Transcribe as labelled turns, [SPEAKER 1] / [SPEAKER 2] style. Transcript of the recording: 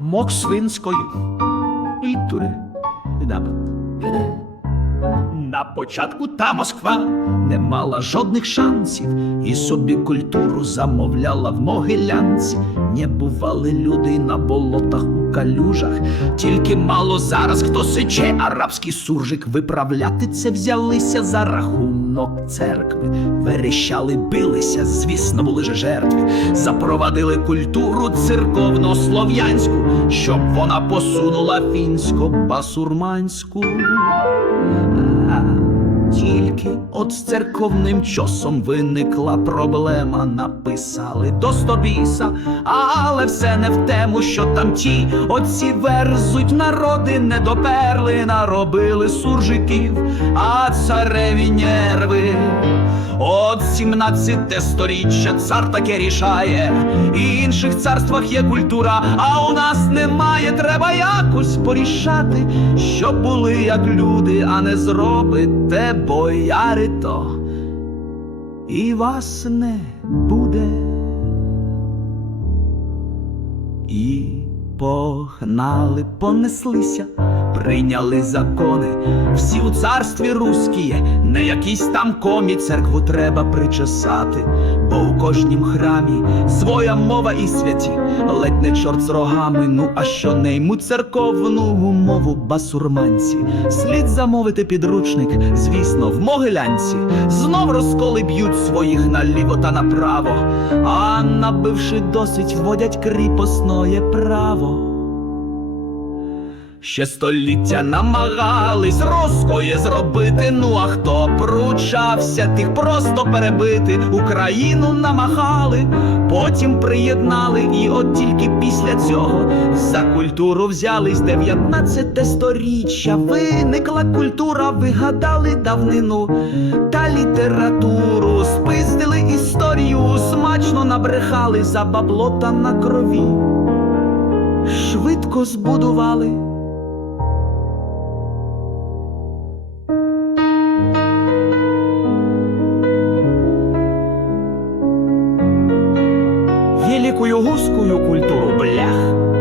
[SPEAKER 1] моксвинської культури. Да. На початку та Москва не мала жодних шансів, і собі культуру замовляла в Могилянці. Не бували люди на болотах у калюжах, тільки мало зараз хто сиче арабський суржик. Виправляти це взялися за рахунок церкви. Верещали, билися, звісно, були ж жертви. Запровадили культуру церковно-слов'янську, щоб вона посунула фінсько-басурманську. От з церковним часом виникла проблема. Написали до стобіса, але все не в тему, що там ті отці верзуть народи, не доперли, наробили суржиків, а цареві нерви. От 17 сторіччя цар таке рішає, і інших царствах є культура, а у нас немає, треба якось порішати, щоб були як люди, а не зробите бояри то, і вас не буде. І погнали, понеслися, прийняли закони. Всі у царстві руськіє, не якісь там комі, церкву треба причесати, бо у кожнім храмі своя мова і святі, ледь не чорт з рогами, ну а що нейму церковну мову басурманці. Слід замовити підручник, звісно, в могилянці. Знов розколи б'ють своїх наліво та направо, а набивши досить, вводять кріпосноє право. Ще століття намагались розкоє зробити. Ну а хто пручався, тих просто перебити. Україну намагали, потім приєднали, і от тільки після цього за культуру взялись 19 сторіччя. Виникла культура, вигадали давнину та літературу, спиздили історію, смачно набрехали за бабло та на крові. Швидко збудували. Великую гуською культуру блях